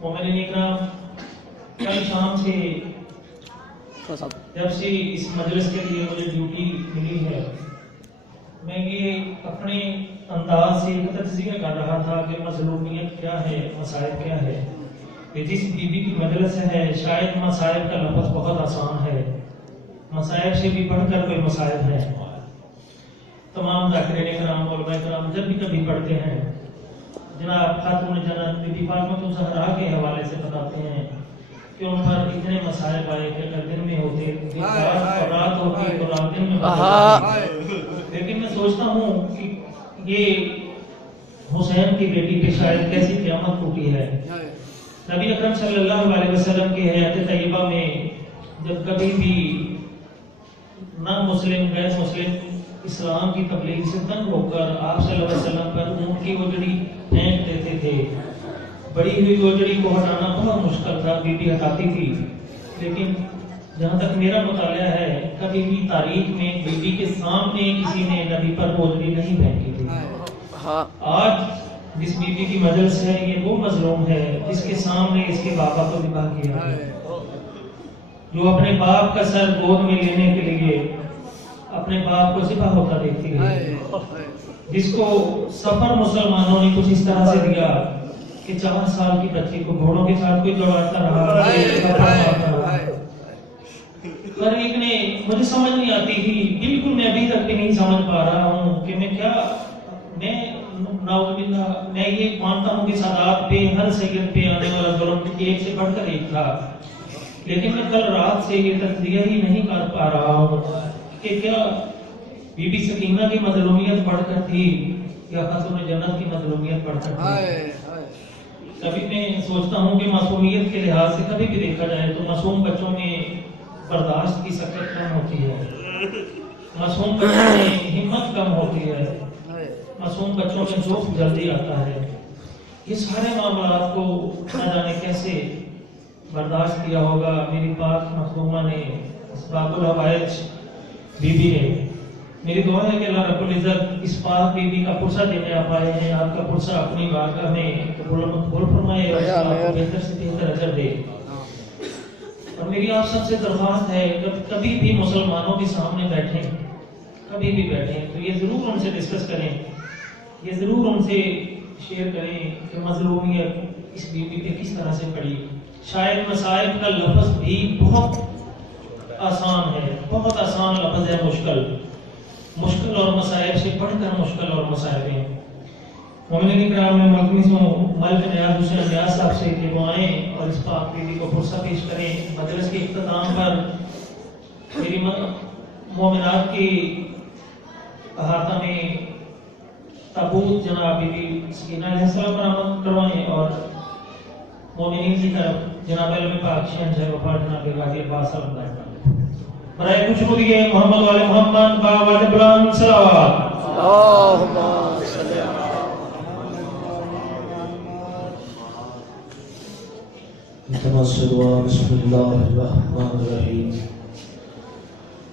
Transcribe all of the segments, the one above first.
مومنین اکرام، کل شام سے جب سے اس مجلس کے لیے مجھے ڈیوٹی ملی ہے، میں یہ اپنے انداز سے تجزیہ کر رہا تھا کہ مظلومیت کیا ہے، مصائب کیا ہے. کہ جس بی بی کی مجلس ہے، شاید مصائب کا لفظ بہت آسان ہے، مصائب سے بھی بڑھ کر کوئی مصائب ہے. تمام ذاکرین کرام، علماء کرام جب بھی کبھی پڑھتے ہیں، جناب خاتون جنت بی بی فاطمہ الزہرا کے حوالے سے بتاتے ہیں کہ ان پر اتنے مسائل آئے کہ اگر دن میں ہوتے اور رات ہوتی تو رات دن میں ہوتی. لیکن میں سوچتا ہوں کہ یہ حسین کی بیٹی پہ شاید کیسی قیامت ٹوٹی ہے. نبی اکرم صلی اللہ علیہ وسلم کی حیات طیبہ میں جب کبھی بھی نہ مسلم غیر مسلم اسلام کی تبلیغ سے تنگ ہو کر آپ صلی اللہ علیہ وسلم پر اونٹ کی اجڑی پھینک دیتے تھے. بڑی ہوئی اجڑی کو ہٹانا بہت مشکل تھا، بی بی ہٹاتی تھی. لیکن جہاں تک میرا مطالعہ ہے، کبھی بھی تاریخ میں بی بی کے سامنے کسی نے نبی پر اجڑی نہیں پھینکی تھی. آج جس بی بی کی مجلس ہے، یہ وہ مظلوم ہے جس کے سامنے اس کے بابا کو ذبح کیا ہے، جو اپنے باپ کا سر گود میں لینے کے لیے اپنے باپ کو ذبح ہوتا دیکھتی ہے، جس کو سفر مسلمانوں نے کچھ اس طرح سے دیا کہ 4 سال کی بچی کو گھوڑوں کے ساتھ کوئی دوڑاتا رہا. ہر ایک نے مجھے سمجھ نہیں آتی تھی، بالکل میں ابھی تک بھی نہیں سمجھ پا رہا ہوں کہ میں کیا، میں یہ مانتا ہوں کہ سادات پہ، ہر سید پہ آنے والا ظلم ایک سے بڑھ کر ایک تھا. لیکن میں کل رات سے یہ تجزیہ ہی نہیں کر پا رہا ہوں کہ کیا بی بی سکینہ کی مظلومیت بڑھ کر تھی یا خاتون جنت کی مظلومیت بڑھ کر تھی. کبھی میں سوچتا ہوں کہ معصومیت کے لحاظ سے کبھی بھی دیکھا جائے تو معصوم بچوں میں برداشت کی سکت کم ہوتی ہے، معصوم بچوں میں ہمت کم ہوتی ہے، معصوم بچوں میں جوش جلدی آتا ہے. یہ سارے معاملات کو نہ جانے کیسے برداشت کیا ہوگا میری پاک مخدومہ نے، اسباب الحوائج بی بی نے. میری دعا ہے کہ اللہ رب العزت اس پاک بی بی کا پرسہ دینے آپ آئے ہیں، آپ کا پرسہ اپنی بارگاہ میں قبول فرمائے اور آپ کو بہتر سے بہتر اجر دے. اور میری آپ سب سے درخواست ہے کبھی بھی مسلمانوں کے سامنے بیٹھیں، کبھی بھی بیٹھیں تو یہ ضرور ان سے ڈسکس کریں، یہ ضرور ان سے شیئر کریں کہ مظلومیت اس بی بی پہ کس طرح سے پڑی. شاید مصائب کا لفظ بھی بہت آسان ہے، بہت آسان لفظ ہے، مشکل اور مصائب سے بڑھ کر مشکل اور مصائب ہیں. مومنین کرام، میں ملتمس ہوں ملک نیاز حسین نیاز صاحب سے کہ وہ آئیں اور اس پاک بی بی کو پرسہ پیش کریں. مجلس کے اختتام پر میری مومنات کی احاطہ میں تابوت جناب بی بی سکینہ علیہ السلام پر آمد کروائیں اور مومنین کی طرف جناب علم پاک شہنشاہ وفا جناب غازی عباس صلی اللہ علیہ وسلم برائے کچھ ہو دیئے محمد والے محمد باواد بلان صلوات. اللہم صلی بسم اللہ الرحمن الرحیم.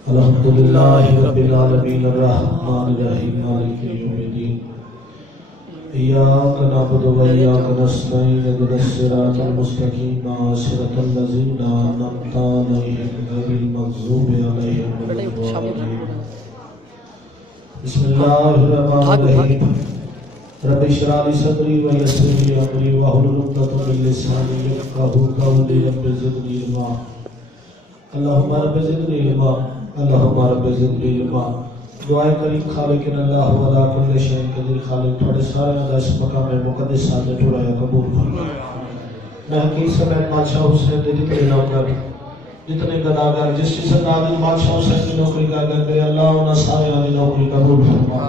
الحمدللہ رب العالمین الرحمن الرحیم مالک یوم الدین. ایاک نعبد و ایاک نستعین اهدنا الصراط المستقیم صراط الذین انعمت علیہم غیر المغضوب علیہم ولا الضالین. بسم اللہ الرحمن الرحیم. رب اشرح لی صدری ویسر لی امری واحلل عقدۃ من لسانی یفقهوا قولی. رب زدنی علما. اللہم رب زدنی علما. اللہم رب زدنی علما. دعائے کریم خالق اللہ ولا کل شیء قدیر. خالق تھوڑے سارے دا اس مقام مقدس ساتھ ٹھڑایا قبول فرما. میں حقیق سمیت بادشاہ حسین دے جتنے نوکر، جتنے گداگر، جس چیز نادل بادشاہ حسین کی نوکری کا گر کرے اللہ انہاں سارے آنی نوکری قبول فرما.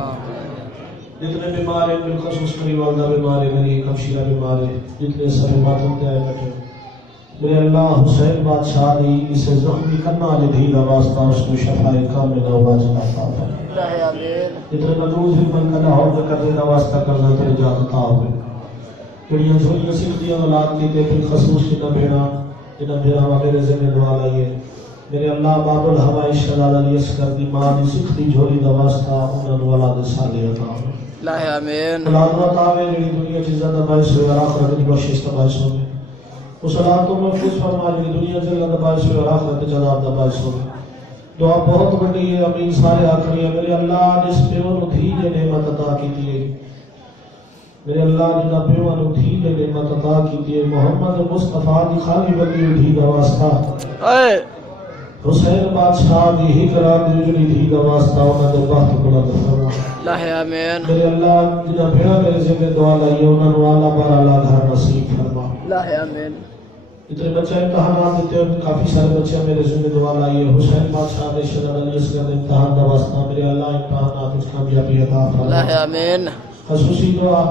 جتنے بیمار ہیں بالخصوص میری والدہ بیمار ہے، میری کمشیرہ بیمار ہے، جتنے سب ماتم تے آئے بیٹھے میرے اللہ حسین بادشاہ دی اسے زخمی کرنا لے دی دا واسطہ اس کو شفاء کامل و واجب عطا فرما. جتنے مدروز بھی من کرنا ہو کر دے دا واسطہ کرنا تیرے جات عطا ہوئے. کڑیاں جھولیاں سکھدیاں اولاد کی تے بالخصوص کی نبینا جنہ بیرہ وغیرہ ذمہ دعا لائیے. میرے اللہ باب الہوائی شلال علی اسکر دی ماں دی سکھدی جھولی دا واسطہ انہوں ولاد صالح عطا ہوئے. اللہ آمین. اولاد عطا ہوئے جڑی دنیا چیزہ دا باعث ہوئے اور آخرت دی بخشش دا باعث ہوئے. اس رات کو محفوظ فرما لی دنیا جنت باعث اور آخرت جناب دا باعث ہو دعا بہت بڑی ہے امین سارے آخری ہے میرے اللہ جس پیو نو تھی نے نعمت عطا کی تھی میرے اللہ جنا پیو نو تھی نے نعمت عطا کی تھی محمد مصطفیٰ دی خالی بندی اٹھی دا واسطہ حسین بادشاہ دی ہجرا دی اجڑی تھی دا واسطہ انہاں دے بخت بلند فرما اللہ آمین میرے اللہ جنا پیو میرے ذمہ دعا لائی انہاں نو اعلی بار اعلی گھر نصیب فرما اللہ آمین اتنے بچے امتحانات دیتے ہیں کافی سارے بچے میرے ذمہ دعا لائی ہے حسین بادشاہ نے شرع علی اصغر امتحان دا واسطہ میرے اللہ امتحانات اس کامیابی عطا فرما اللہ آمین خصوصی دعا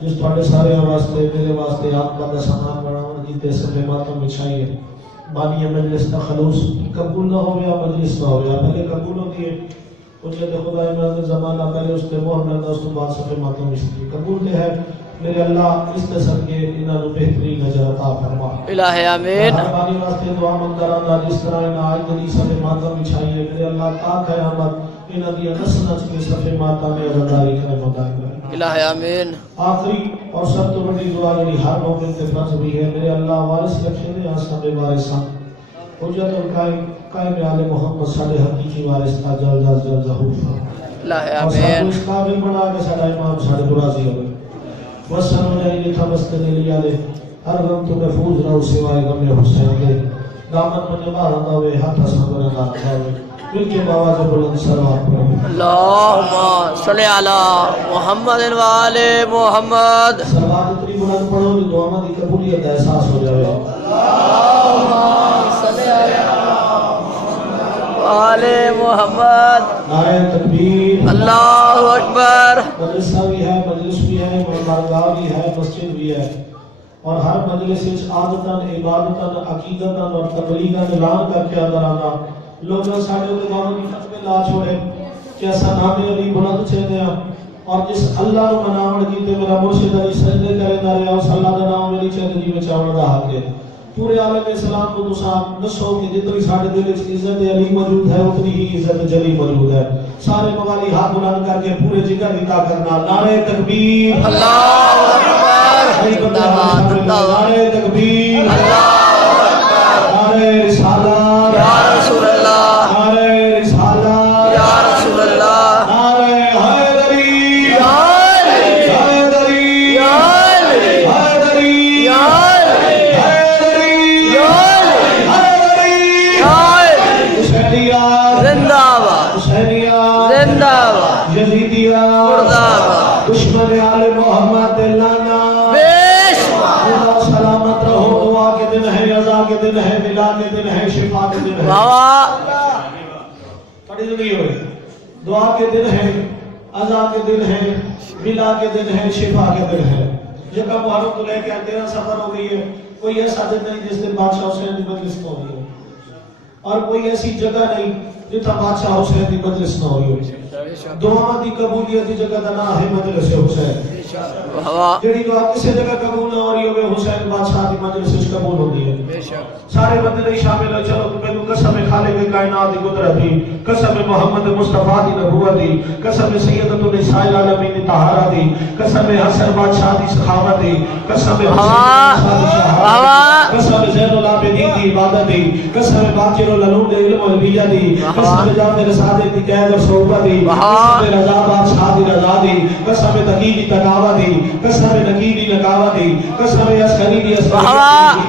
جس تھوڑے سارے واسطے میرے واسطے آپ کا سامان بناون کی تے سب ماتم بچھائی ہے بانی مجلس کا خلوص قبول نہ ہو گیا مجلس نہ ہو گیا پہلے قبول ہوتی ہے اجرت خدا امام زمانہ پہلے اس نے مہر نہ اس کے بعد سب ماتم بچھائی قبول ہے میرے اللہ اس طرح کے انہاں نو بہترین اجر عطا فرما الہ آمین ہماری واسطے دعا منداراں جس طرح انہاں آج دی سب ماتم بچھائی ہے میرے اللہ تا قیامت انہاں دی نسل کے سب ماتم میں عزاداری کرے مدد الہ آمین آخری اور سب تو بڑی دعا یعنی ہر مومن کے فرض بھی ہے میرے اللہ وارث رکھے نے آسان وارثاں حجت القائم قائم آل محمد صلی حقیقی وارث کا جل جل جل ظہور الہ اور سب آمین اس قابل بنا کے سارا امام سارے راضی ہو گئے وسلم علیہ تمستن علیہ ہر غم تو محفوظ رہو سوائے غم حسین کے دامن میں باہر ہوئے ہاتھ سب رہا ہوئے مل کے بابا سے بلند سلوات پڑھو اللہم صلی علی محمد و آل محمد سلوات اتنی بلند پڑھو کہ دعا دی قبولیت کا احساس ہو جائے اللہم صلی علی آل محمد نعرہ تکبیر اللہ اکبر مدرسہ بھی ہے مجلس بھی ہے بارگاہ بھی ہے مسجد بھی ہے اور ہر مجلس وچ عادتاً عبادتاً عقیدتاً اور تبلیغاً اعلان کر کے اندر آنا لوگ ساڈے تے بابا کی فتوی لا چھوڑے کہ اساں نام علی بلند چاہتے ہیں اور جس اللہ نو مناون کیتے میرا مرشد علی سجدے کرے نہ رہا اس اللہ دا نام علی چاہتے جی بچاون دا حق ہے پورے عالم اسلام کو تساں دسو کہ جتنی ساڈے دل وچ عزت علی موجود ہے اتنی ہی عزت جلی موجود ہے سارے موالی ہاتھ بلند کر کے پورے جگر کی طاقت نال نعرہ تکبیر اللہ اکبر نعرہ تکبیر اللہ اکبر نعرہ رسالت یا رسول اللہ نعرہ رسالت یا رسول اللہ نعرہ حیدری یا حیدری یا حیدری یا زندہ باد زندہ باد مردہ باد دشمن آل محمد لانا بیش خدا سلامت رہو دعا کے دن ہے عزا کے دن ہے ملا کے دن ہے شفا کے دن ہے بابا پڑھی زندگی ہوئے دعا کے دن ہے عزا کے دن ہے ملا کے دن ہے شفا کے دن ہے جگہ محرم تو لے کے 13 سفر ہو گئی ہے کوئی ایسا دن نہیں جس دن بادشاہ حسین کی مجلس نہ ہوئی ہے اور کوئی ایسی جگہ نہیں جتنا بادشاہ حسین کی مجلس نہ ہوئی ہے دعا دی قبولیت دی جگہ کا نام ہے مجلس حسین جڑی دعا کسی جگہ قبول نہ ہو رہی ہوگی حسین بادشاہ کی مجلس سے قبول ہوتی ہے سارے بندے نہیں شامل ہو چلو تمہیں قسم خالق کائنات کی قدرت دی قسم محمد مصطفیٰ کی نبوت دی قسم سیدۃ النساء العالمین کی طہارت دی قسم حسن بادشاہ کی سخاوت دی قسم قسم زین العابدین کی عبادت دی قسم باقر العلوم علم العلویہ دی قسم جعفر صادق کی قید اور صحبت دی قسم رضا بادشاہ کی رضا دی قسم تقی کی تقاوت دی قسم نقی کی نقاوت دی قسم عسکری کی عسکری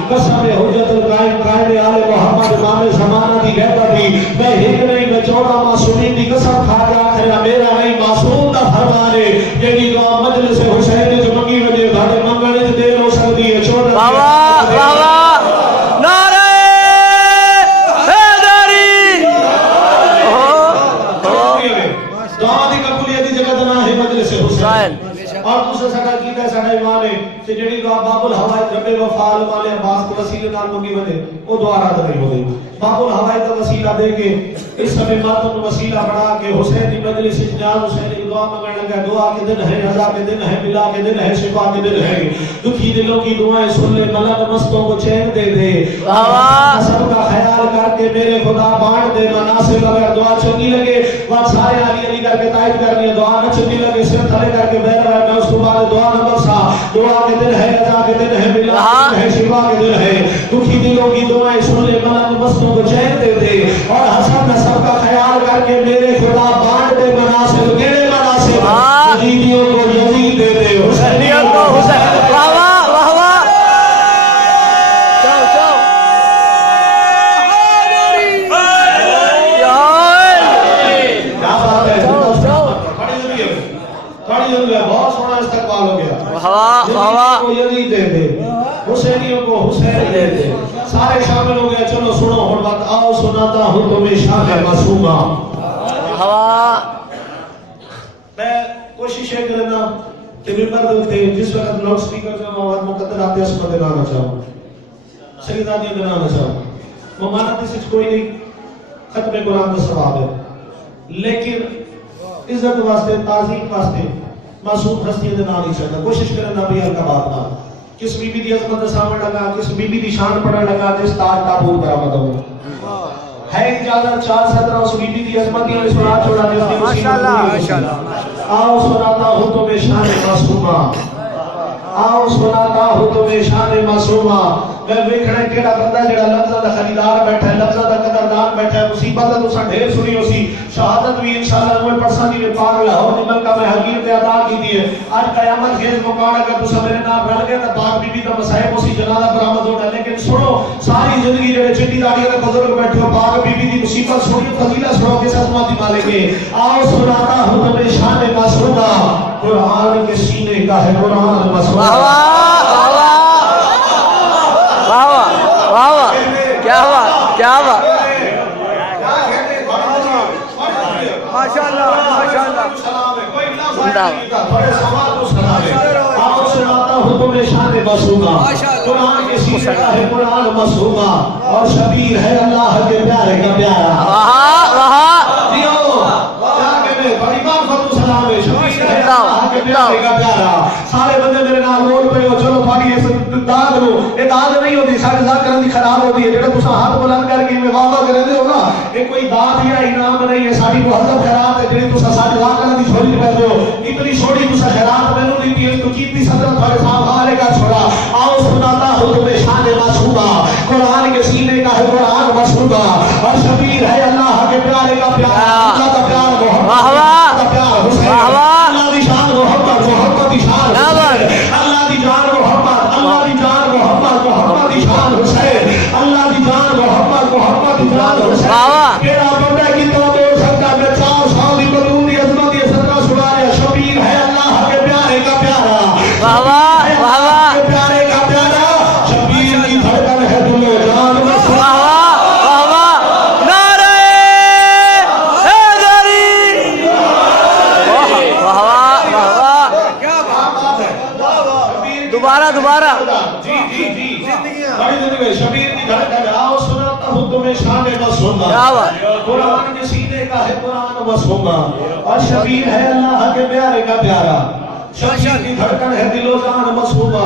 قسم حجت القائم قائم آل محمد امام زمانہ کی غیبت دی میں ایک نہیں میں 14 معصومین کی قسم کھا کے آخر میرا نہیں معصوم دا فرمان ہے یہ دعا مجلس حسین جو منگی وجہ بھاڑے منگنے سے دیر ہو سکتی ہے 14 بابا نعرہ حیدری دعا دی قبولیت دی جگہ دنا ہے مجلس حسین اور دوسرا ساڈا کیتا ساڈا ایمان ہے کہ جڑی دعا باب الحوائج رب وفال والے عباس کے وسیلے نال منگی وجے او دعا رد نہیں ہو گئی باب الحوائج کا وسیلہ دے کے اس سمے ماتم وسیلہ بنا کے حسین کی مجلس وچ جان حسین دعا مانگنے لگا دعا کے دن ہے رضا کے دن ہے ملا کے دن ہے شفا کے دن ہے دکھی دلوں کی دعائیں سن لے ملک مستوں کو چین دے دے سب کا خیال کر کے میرے خدا بانٹ دے مناسب اگر دعا چنگی لگے وہاں سارے علی علی کر کے تائید کرنی ہے دعا نہ چنگی لگے سر تھلے کر کے بیٹھ رہا ہے میں اس کو بعد دعا نہ برسا دعا کے دن ہے رضا کے دن ہے ملا کے دن ہے شفا کے دن ہے دکھی دلوں کی دعائیں سن لے ملک مستوں کو چین دے دے اور حسن نسب کا خیال کر کے میرے خدا بانٹ دے مناسب کیڑے مناسب یزیدیوں کو یزید دے دے حسینیوں کو حسین واہ واہ واہ واہ چاو چاو بہت سونا استقبال ہو گیا واہ کو یزید دے دے حسینیوں کو حسین دے دے سارے شامل ہو گئے چلو سنو ہر بات آؤ سناتا ہوں تمہیں شاہ معصومہ میں کوشش ہے کرنا کہ ممبر دلتے جس وقت لاؤڈ سپیکر کا مواد مقدر آتے اس کو دلانا چاہوں سیدادیاں دلانا چاہوں ممانتی سے کوئی نہیں ختم قرآن کا ثواب ہے لیکن عزت واسطے تعظیم واسطے معصوم ہستیاں دلانا نہیں چاہتا کوشش کرنا بھی ہلکا بات نہ کس بی بی دی عظمت سامنے لگا کس بی بی دی شان پڑھنے لگا جس تاج تابوت برآمد ہو ہے اجازت 417 اس بی بی دی عظمت کی سنا چھوڑا دے ماشاءاللہ ماشاءاللہ آؤ سناتا ہوں تمہیں شان معصومہ آؤ سناتا ہوں تمہیں شان معصومہ میں ویکھنا کیڑا بندہ جڑا لفظاں دا خریدار بیٹھا ہے لفظاں دا قدردان بیٹھا ہے مصیبت تو سا ڈھیر سنی ہو سی شہادت بھی انشاءاللہ میں پرسانی میں پاک لاہور دی ملکہ میں حقیر تے ادا کی دی ہے آج قیامت خیز مقام اگر تسا میرے نام رل گئے تو پاک بی بی دا مصائب اسی جنازہ برآمد ہونا لیکن سنو ساری زندگی جڑے چٹی داڑھی والے بزرگ بیٹھے ہو پاک بی بی دی مصیبت سنی فضیلت سنو کس عظمت دی مالک ہے آؤ سناتا ہوں تمہیں شان معصومہ قرآن کے سینے کا ہے قرآن معصومہ واہ واہ کیا ہوا کیا ہوا ماشاءاللہ ماشاءاللہ زندہ آؤ سناتا ہوں تمہیں شان معصومہ قرآن کے سینے کا ہے قرآن معصومہ اور شبیر ہے اللہ کے پیارے کا پیارا دیو کیا کہنے بڑی بات فتو سلام ہے شبیر ہے اللہ کے پیارے کا پیارا سارے بندے میرے نام رول پہ ہو چلو تھوڑی داد لو یہ داد نہیں ہوتی سارے ذات کرنے کی خراب ہوتی ہے جڑا تسا ہاتھ بلند کر کے میں واہ کرے دے ہو نا یہ کوئی داد یا انعام نہیں ہے ساری مہذب خیرات ہے جڑی تسا سارے ذات کرنے کی چھوڑی پہ ہو اتنی چھوڑی تسا خیرات مینوں دی ہے تو کیتی صدر تھوڑے صاحب حوالے کا چھوڑا آؤ سناتا ہوں تمہیں شان معصومہ قرآن کے سینے کا ہے قرآن معصومہ اور شبیر ہے اللہ کے پیارے کا پیارا اللہ کا پیار محبت کا پیار حسین اللہ دی شان محبت محبت دی شان اللہ دی جان محبت اللہ دی جان محبت محبت دی شان حسین اللہ دی جان محبت محبت دی جان حسین تیرا بندہ کی تو دو سکتا میں چاو شاو دی قدوم دی عظمت دی صدقہ سنایا شبیر ہے اللہ کے پیارے کا پیارا کے پیارے کا پیارا شبیر کی دھڑکن ہے دل و جان دوبارہ جی بڑی زندگی شبیر کی دھڑکن آؤ سناتا ہوں تمہیں شان معصومہ قرآن کے سینے کا ہے قرآن معصومہ اور شبیر ہے اللہ کے پیارے کا پیارا شبیر کی دھڑکن ہے دل و جان معصومہ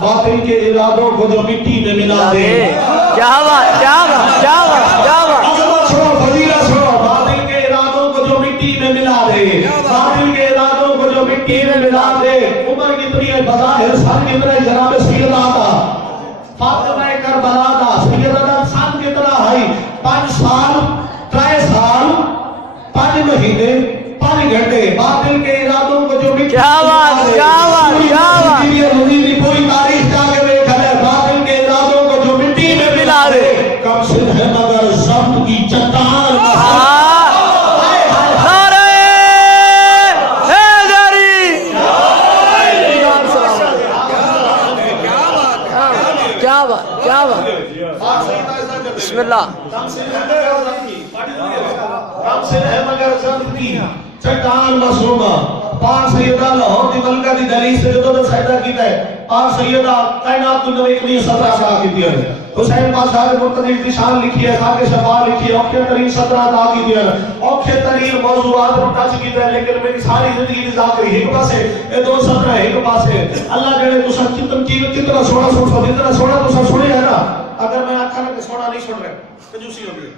باطل کے ارادوں کو جو مٹی میں ملا دے عظمت سنو فضیلت سنو باطل کے ارادوں کو جو مٹی میں ملا دے باطل کے ارادوں کو جو مٹی میں ملا دے عمر کتنی ہے بظاہر سن کتنا ہے جناب سیدہ آتا فاطمہ کربلا دا سیدہ سن کتنا ہے 5 سال 3 سال 5 مہینے 5 گھنٹے باطل کے ارادوں کو جو مٹی کوئی تاریخ جا کے دیکھا ہے باطل کے ارادوں کو جو مٹی میں ملا دے کم سن ہے مگر ضبط کی چٹان بسم اللہ کم سے ہے مگر ضبط کی چٹان معصومہ پاک سیدہ لاہور دی ملکہ دی دلیل سے جو تو سجدہ کیتا ہے پاک سیدہ کائنات النبی کی صدرہ عطا کی دیا ہے حسین بادشاہ مرتضی کی شان لکھی ہے خاک شفا لکھی ہے اوکھے ترین صدرہ عطا کی دیا ہے اوکھے ترین موضوعات پر ٹچ کی ہے لیکن میری ساری زندگی کی ذاکری ایک پاسے اے دو صدرہ ایک پاسے اللہ جڑے تساں کتنا سونا سوچو جتنا سونا تساں سنے ہے نا اگر میں آکھا نا کہ سونا نہیں سن رہے کنجوسی ہو گئی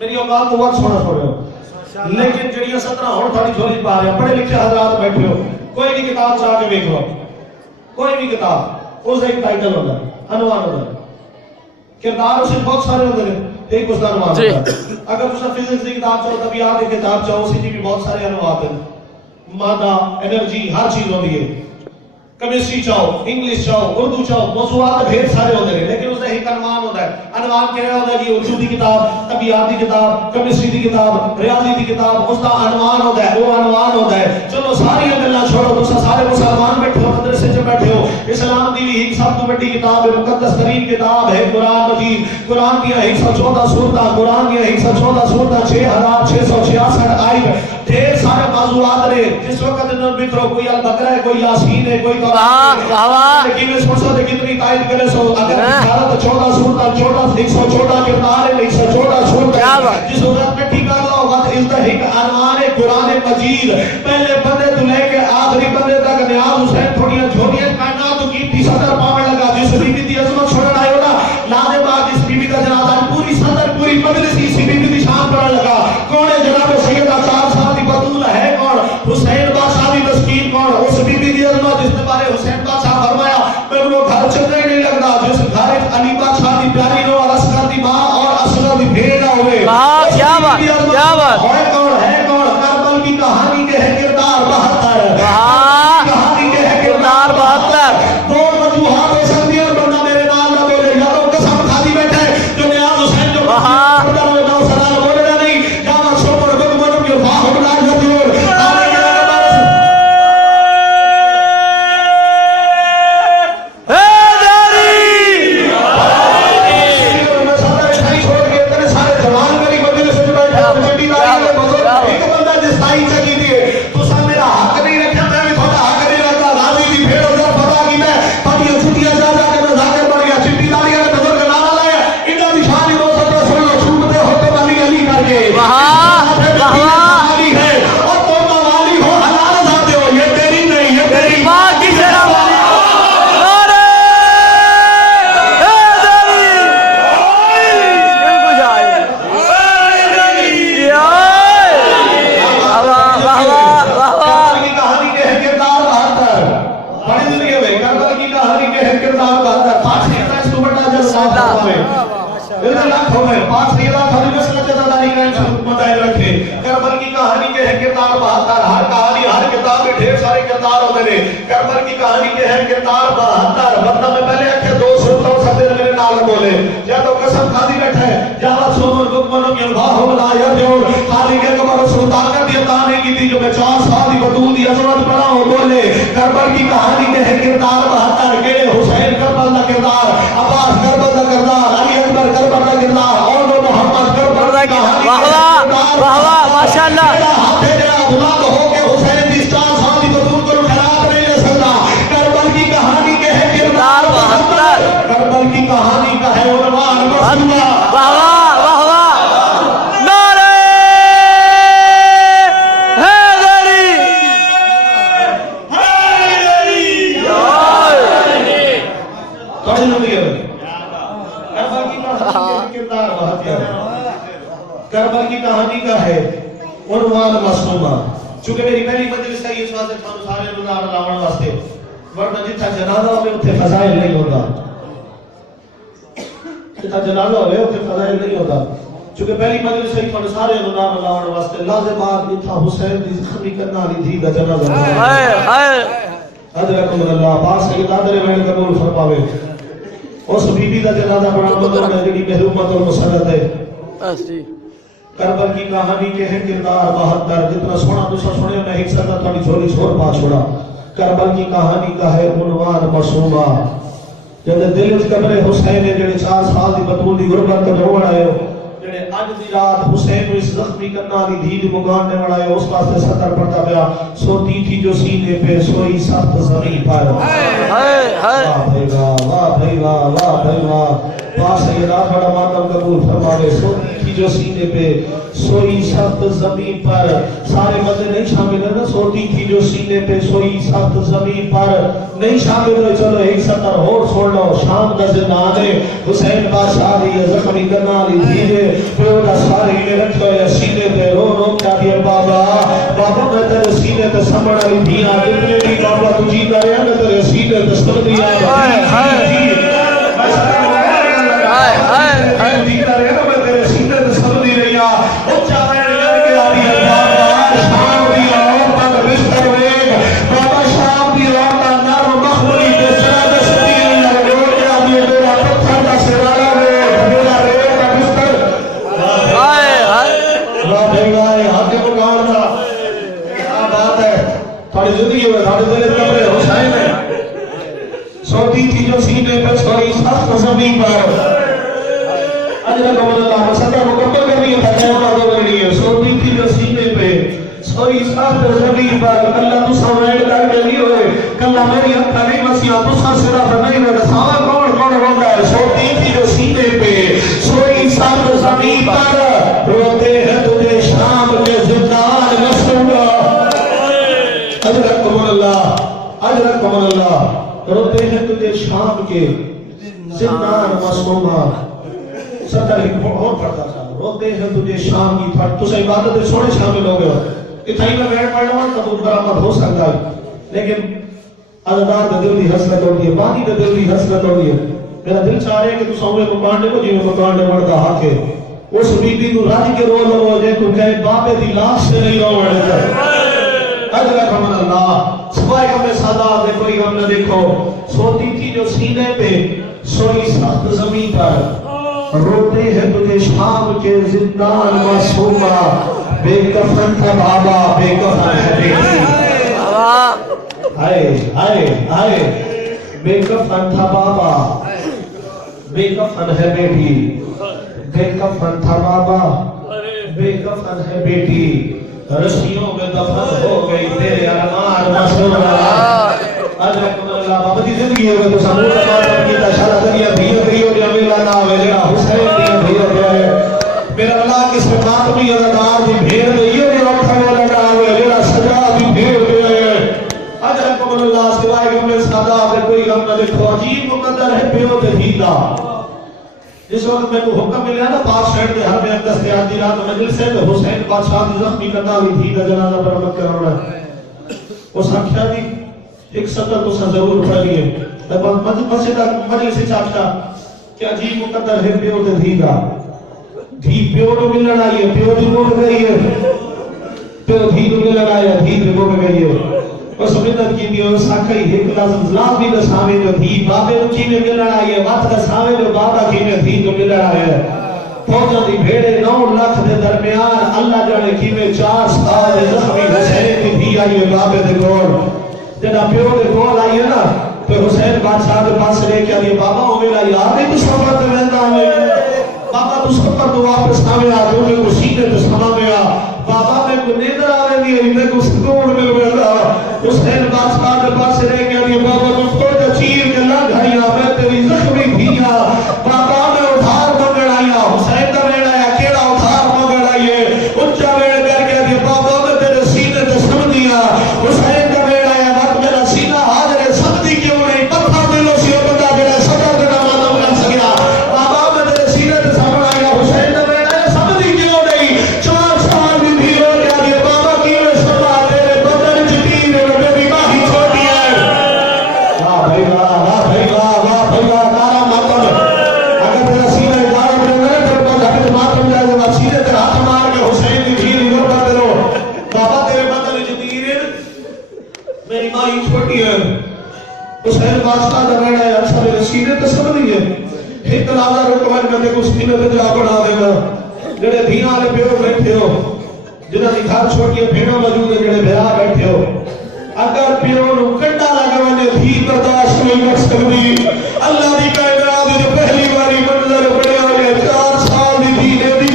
میری اوقات تو وقت سونا سن رہے ہو لیکن جڑیاں صدرہ ہن تھوڑی جھولی پا رہے ہیں پڑھے لکھے حضرات بیٹھے ہو کوئی بھی کتاب چاہ کے دیکھ لو کوئی بھی کتاب اس ایک ٹائٹل ہوتا ہے عنوان ہوتا ہے کردار اسے بہت سارے ہوتے ہیں ایک اس کا عنوان ہوتا ہے اگر تساں فزکس کی کتاب چاہو طبیعت کی کتاب چاہو اسی بھی بہت سارے عنوان ہیں مادہ انرجی ہر چیز ہوتی ہے کیمسٹری چاہو انگلش چاہو اردو چاہو موضوعات ڈھیر سارے ہوتے ہیں لیکن اس کا ایک عنوان ہوتا ہے عنوان کیا ہوتا ہے کہ اردو کی کتاب طبیعت کی کتاب کیمسٹری کی کتاب ریاضی کی کتاب اس کا عنوان ہوتا ہے وہ عنوان ہوتا ہے چلو ساری گلاں چھوڑو تساں سارے مسلمان بیٹھے ہو مدرسے وچ بیٹھے ہو اسلام دی ایک سب تو بڑی کتاب ہے مقدس ترین کتاب ہے قرآن مجید قرآن کی 114 سورتاں قرآن کی 114 سورتاں 6666 آیت ڈھیر سارے موضوعات نے جس وقت انہوں نے بکرو کوئی البقرہ ہے کوئی یاسین ہے کوئی لیکن اس فرصت کتنی تائید کرے سو اگر بشارت 14 سورتاں 114 کردار ہے 114 سورتاں جس وقت میں ٹھیکا لو وقت اس کا ایک عنوان ہے قرآن مجید پہلے بندے تو لے کے آخری بندے تک نیاز حسین تھوڑیاں جھوڑیاں کائنات کی صدر پاوے لگا جس بی بی دی عظمت چھوڑن آئے ہو نا لازم آج اس بی بی کا جنازہ پوری صدر پوری مجلس اسی بی بی دی شان پڑھنے لگا کون ہے جناب سیدہ 4 سال دی بطول ہے کون حسین بادشاہ دی مسکین کون اس بی بی دی عظمت جس نے بارے حسین بادشاہ فرمایا میں وہ گھر چلنے نہیں لگتا جس گھر علی بادشاہ دی پیاری نو اور اسکر دی ماں اور اصغر دی بھیڑ نہ ہوئے کیا بات ہے کون کربل کی کہانی کے ہے کردار 72 کہانی کے ہے کردار 72 دو وجوہات ہو سکتی ہیں اور بندہ میرے نام نہ بولے یا تو قسم کھا دی بیٹھے جو نیاز حسین جو سلام بولے نہیں یا وہ شوپر گد منم جو فاہم لاج حضور کربل کی کہانی کے ہے کردار 72 ہر کہانی ہر کتاب میں ڈھیر سارے کردار ہوتے ہیں کربل کی کہانی کے ہے کردار 72 بندہ میں پہلے اکھے دو سورتوں سب دن میرے نال بولے یا تو قسم کھا دی بیٹھے یا سومر گمنوں کی اللہ لا یرجعون خالی کے کمر سلطان کا دی عطا نہیں کی تھی جو میں 4 سال دی بدول دی عظمت پڑھا ہوں بولے کربل کی کہانی کے ہے کردار 72 کیڑے حسین کربل دا کردار عباس کربل دا کردار علی اکبر کربل دا کردار اور محمد کربل دا کہانی واہ واہ ماشاءاللہ کربل کی کہانی کے ہے کردار 72 کربل کی کہانی کا ہے عنوان مسئلہ واہ واہ واہ نعرہ حیدری کربل کی کہانی کے کردار 72 کربل کی کہانی کا ہے عنوان مسئلہ چونکہ میری پہلی مجلس ہے اس واسطے تھانوں سارے نظار لاؤن واسطے ورنہ جتھا جنازہ ہوئے اتھے فضائل نہیں ہوتا جتھا جنازہ ہوئے اتھے فضائل نہیں ہوتا چونکہ پہلی مجلس ہے تھانوں سارے نظار لاؤن واسطے لازمات جتھا حسین دی زخمی کرنا لی تھی دا جنازہ حضرکم اللہ پاس سید آدھر میں قبول فرماوے اس بی بی دا جنازہ بڑا مدر ہے جڑی محرومت اور مسلط ہے کربل کی کہانی کے ہے کردار 72 جتنا سونا دوسرا سنے میں ایک ساتھ تھوڑی چھوڑی چھوڑ پا چھوڑا کربل کی کہانی کا ہے عنوان مرسومہ جب دل اس قبر حسین نے جڑے 4 سال دی بطول دی غربت کو جوڑ آئے ہو جڑے اج دی رات حسین کو اس زخمی کرنا دی دھی دی مکان نے بڑھایا اس واسطے سطر پڑھتا گیا سوتی تھی جو سینے پہ سوئی سخت زمین پر واہ بھائی واہ واہ بھائی واہ واہ بھائی واہ پاس سیدہ بڑا ماتم قبول فرماوے سوتی تھی جو سینے پہ سوئی سخت زمین پر سارے بندے نہیں شامل ہیں نا سوتی تھی جو سینے پہ سوئی سخت زمین پر نہیں شامل ہوئے چلو ایک سطر اور چھوڑ لو شام کا زندان ہے حسین بادشاہ دی زخمی کرنا لی دھیرے پیوڑا سارے نے رکھو یا سینے پہ رو رو کیا دیا بابا بابا میں تیرے سینے پہ سمڑا لی دھیا جتنے بھی بابا تو جیتا رہا میں تیرے سینے پہ سمڑ دیا جیتا رہا میں تیرے سینے پہ سمڑ دی رہی وہ چاہے لڑ کے آ رہی ہے بابا شام دی اور تک بستر ویگ بابا شام دی اور تک نارو مخوری پہ سرا دستی رہی ہے روڑ کے آدھی میرا پتھر کا سرالا ویگ میرا ریڑ کا بستر اللہ بھائی گائے آگے مکان دا کیا بات ہے تھوڑی زندگی میں تھوڑی دلے کمرے حسین ہے سوتی تھی جو سینے پہ سوئی سخت زمین پر اجرہ کمال اللہ مسئلہ مکمل کرنی ہے تھا باتوں کرنی ہے سوتی تھی جو سینے پہ سوئی سخت زمین پر اللہ تو سوائے کر کے نہیں ہوئے کلہ میری حق نہیں مسیح تو سا سرا پر نہیں ہوئے سوائے کون ہوتا ہے سوتی تھی جو سینے پہ سوئی سخت زمین پر روتے ہیں تجھے شام کے زندان مسئلہ اجرہ کمال اللہ روتے ہیں تجھے شام کے زندان مسئلہ سطر ایک اور پڑھتا چاہتا روتے ہیں تجھے شام کی پھٹ تو سے عبادت سونے شامل ہو گئے اتھائی میں بیٹھ پڑھ لوں تب برآمد ہو سکتا ہے لیکن عددار نے دل دی حسرت ہوتی ہے بانی نے دل دی حسرت ہوتی ہے میرا دل چاہ رہے کہ تو سوئے مکانڈے کو جیوے مکانڈے بڑھتا حق ہے اس بیٹی تو راج کے رو لو جے تو کہے بابے دی لاش سے نہیں رو بڑھے جائے اجرہ کمن اللہ سوائے ہمیں سادات دے کوئی ہم نے دیکھو سوتی تھی جو سینے پہ سوئی سخت زمین پر روتے ہیں تجھے شام کے زندان معصومہ بے کفن تھا بابا بے کفن ہے بیٹی آئے بے کفن تھا بابا بے کفن ہے بیٹی بے کفن تھا بابا بے کفن ہے بیٹی رسیوں میں دفن ہو گئی تیرے ارمان معصومہ اجرکم اللہ بابا دی زندگی ہوگا تو سامور کا ماتم کیتا شارہ دنیا بھیئے کریو نے امیلہ ناوے جڑا حسین دیا بھیئے گئے میرا اللہ کس میں ماتمی ازدار دی بھیڑ دے یہ بھی رکھا والا ناوے جڑا سجا دی بھیڑ گئے اجرکم اللہ سوائے کہ ہمیں سادہ دے کوئی غم نہ دیکھو عجیب مقدر ہے پیو دے ہیتا جس وقت میں کو حکم ملیا نا پاک شہر دے ہر میں اندس کے آدھی رات مجلس ہے تو حسین بادشاہ دی زخمی کرنا بھی ہیتا جنازہ برمت کر رہا ہے اس حقیہ دی ایک سطر تو سا ضرور پڑھ لیے مسجدہ مجلس چاہتا کہ عجیب مقدر ہے پیو دے دھی گا دھی پیو تو مل لڑائی ہے پیو تو موڑ گئی ہے پیو دھی تو مل لڑائی ہے دھی تو موڑ گئی ہے اور سمجھت کی دیو ساکھئی ایک لازمی دساوے جو دھی بابے تو کی میں مل لڑائی ہے وقت دساوے جو بابا کی میں دھی تو مل لڑائی ہے فوجہ دی بھیڑے 9 لاکھ دے درمیان اللہ جانے کی میں 4 سال زخمی حسین کی دھی آئی ہے بابے دے گوڑ جنا پیو دے گول آئی ہے نا تو حسین بادشاہ دے پاس لے کے آئیے بابا ہوئے لائی آگے تو سفر دے ویندہ ہوئے بابا تو سفر تو واپس آوے آگے میں کو سینے تو سما میں بابا میں کو نیدر آوے دی ہے میں کو سکون مل گیا حسین بادشاہ دے پاس لے کے آئیے بابا تو فوجہ چیر کے لگ آئیا میں تیری زخمی دھیا بابا میں ادھار مگر آئیا حسین دا ویڑ آیا کیڑا ادھار مگر آئیے اچھا ویڑ کر کے آئیے بابا میں تیرے سینے تو سم دیا حسین سینہ حاضر سمجھی کیوں نہیں پتھا دلوں سے بندہ میرا صدر دینا مانم کر سکیا بابا میں تیرے سینے تے سامن آیا حسین نے میرا سمجھی کیوں نہیں 4 سال بھی بھی ہو گیا یہ بابا کی میں سما تیرے بدن جتی میری ماہی چھوٹی ہے واہ بھائی واہ کارا ماتم اگر تیرا سینہ ادارہ میں نہیں تو جاکت ماتم جائے جب سینے تے ہاتھ مار کے حسین کی جھیل ادھر کر دے لو بابا تیرے بدن جتی میری ماں ہی چھوٹی ہے حسین بادشاہ دا بیٹا ہے اچھا میرے سینے تے سب نہیں ہے ایک لازہ رکوائن کرتے کو سینے تے جا بڑھا دے گا جڑے دھیاں والے پیو بیٹھے ہو جنہاں دی گھر چھوٹی ہے بھیڑا موجود ہے جڑے بھیڑا بیٹھے ہو اگر پیو نو کنڈا لگوانے دھی برداشت نہیں کر سکتی اللہ دی کائنات جو پہلی باری منظر پڑیا ہے 4 سال دی دھی نے دی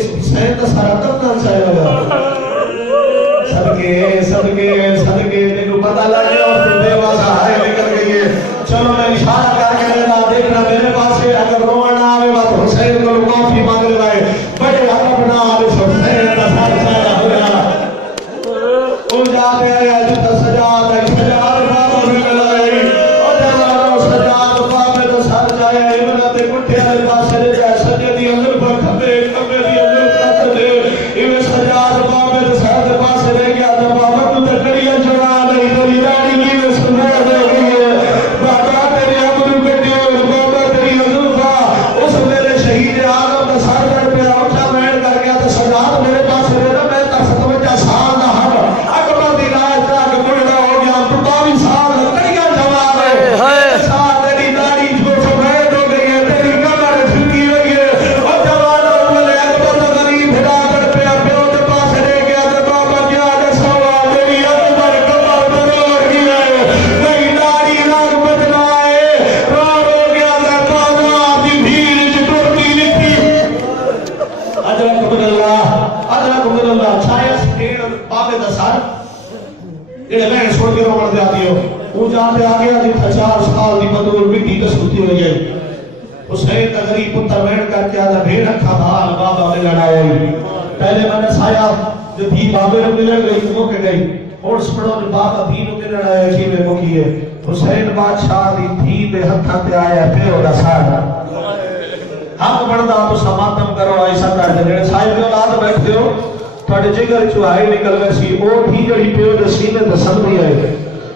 اس حسین کا سارا تبنا چاہے گا صدقے صدقے صدقے تینوں پتہ لگ گیا اور پھر بے واسا ہائے نکل گئی ہے چلو میں اشارہ کر کے لینا دیکھنا میرے پاس ہے اگر رونا آوے بات حسین کو معافی مانگ لائے بڑے حق بنا اس حسین کا سارا چاہا ہو گیا وہ جاتے ہیں جتا سجاد ہے سجاد بابا بھی ملائے اور جوانوں سجاد بابا تو سر جائے امنت کٹھے آئے پاس لے جائے سجے دی اندر پر کھبے کھبے دی اندر کھبے دے ایوے سجاد بابا تو سر پاس لے گیا تو بابا تو تکڑیاں جڑا نہیں تیری داڑھی کی میں سننا دے گئی ہے بابا تیری عمر کٹی ہوئی بابا تیری عمر اس میرے شہید آدم کا سر کر پہ اٹھا بیٹھ کر گیا تو سجاد میرے پاس لے رہا میں تک 57 سال نہ ہم اکبر دی رائے تک بڑھنا ہو گیا 22 سال کڑیاں جواب ہے ساتھ تیری داڑھی جو سفید ہو گئی ہے تیری کمر جھکی ہوئی ہے اور جوانوں والے اکبر کا غریب بھڑا کر پہ پیو کے پاس لے گیا تو بابا کیا دسوا میری اکبر کمر بدل گئی ہے نئی داڑھی رنگ بدلا ہے رو گیا میں بابا دی بھیڑ چٹوٹی لکھی ادرک من اللہ چھایا سٹیڑ بابے دا سار جڑے میں چھوڑ کے روڑ دے آتی ہو وہ جاتے آگے جتھا 4 سال دی بدور مٹی کسوتی ہوئی ہے حسین کا غریب پتر بیٹھ کر کے آدھا بھیڑ رکھا بھال بابا میں لڑائے پہلے میں نے سایا جو دھی بابے نے ملڑ گئی وہ کے گئی اور سپڑوں نے بابا دھی نو ملڑ آیا کی میں مکی ہے حسین بادشاہ دی دھی دے ہتھاں تے آیا پیو دا سار حق بڑھدا تو سماتم کرو ایسا کر دے جڑے صاحب دے اولاد بیٹھے ہو تواڈے جگر چوں آئے نکل گئے سی او بھی جڑی پیو دے سینے تے سمدھی ہے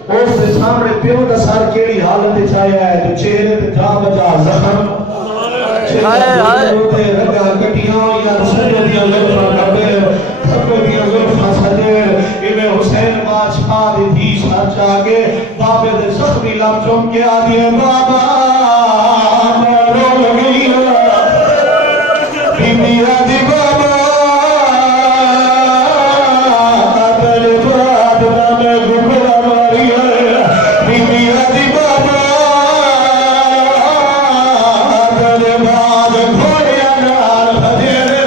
اس دے سامنے پیو دا سر کیڑی حالت وچ آیا ہے تے چہرے تے جا بجا زخم ہائے ہائے تے رگا کٹیاں یا سجے دی لفظاں کڈے سب دی لفظاں سجے ایویں حسین بادشاہ دی دھی سچ آ کے بابے دے زخمی لب چوم کے آ دیے بابا میں رو گئی میرا دی بابا تیرے بعد میں گھبرا ماری ہے میرا دی بابا تیرے بعد گھوڑیاں نال بھجے رہے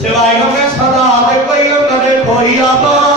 سوائے ہمیں صدا دے کوئی ہم کدے کوئی آباد